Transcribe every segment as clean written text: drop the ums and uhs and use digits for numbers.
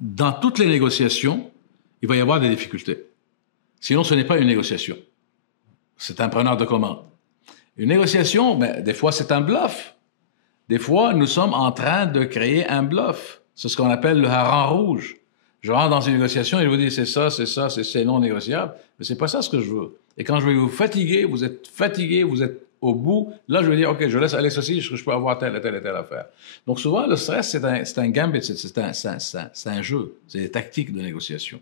dans toutes les négociations, il va y avoir des difficultés. Sinon, ce n'est pas une négociation. C'est un preneur de commande. Une négociation, ben, des fois, c'est un bluff. Des fois, nous sommes en train de créer un bluff. C'est ce qu'on appelle le hareng rouge. Je rentre dans une négociation et je vous dis, c'est non négociable. Mais c'est pas ça ce que je veux. Et quand je vais vous fatiguer, vous êtes au bout. Là, je vais dire, OK, je laisse aller ceci, je peux avoir telle et telle affaire. Donc, souvent, le stress, c'est un gambit, c'est un jeu. C'est des tactiques de négociation.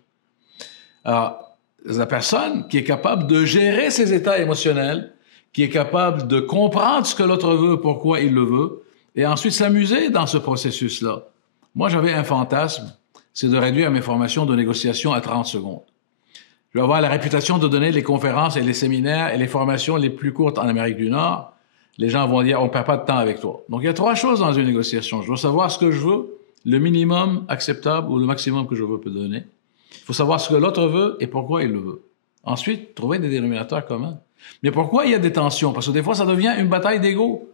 Alors, la personne qui est capable de gérer ses états émotionnels, qui est capable de comprendre ce que l'autre veut, pourquoi il le veut, et ensuite s'amuser dans ce processus-là. Moi, j'avais un fantasme, c'est de réduire mes formations de négociation à 30 secondes. Je vais avoir la réputation de donner les conférences et les séminaires et les formations les plus courtes en Amérique du Nord. Les gens vont dire, on ne perd pas de temps avec toi. Donc, il y a 3 choses dans une négociation. Je dois savoir ce que je veux, le minimum acceptable ou le maximum que je veux donner. Il faut savoir ce que l'autre veut et pourquoi il le veut. Ensuite, trouver des dénominateurs communs. Mais pourquoi il y a des tensions? Parce que des fois, ça devient une bataille d'ego.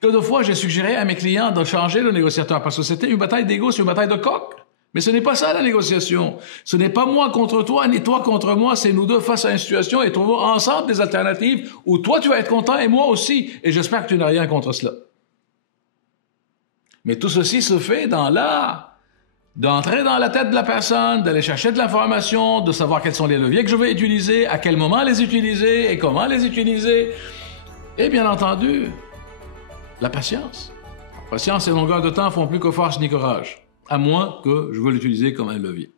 Que de fois, j'ai suggéré à mes clients de changer le négociateur parce que c'était une bataille d'ego, c'est une bataille de coq. Mais ce n'est pas ça la négociation. Ce n'est pas moi contre toi, ni toi contre moi, c'est nous deux face à une situation et trouvons ensemble des alternatives où toi tu vas être content et moi aussi. Et j'espère que tu n'as rien contre cela. Mais tout ceci se fait dans l'art d'entrer dans la tête de la personne, d'aller chercher de l'information, de savoir quels sont les leviers que je vais utiliser, à quel moment les utiliser et comment les utiliser. Et bien entendu, la patience. Patience et longueur de temps font plus que force ni courage, à moins que je veux l'utiliser comme un levier.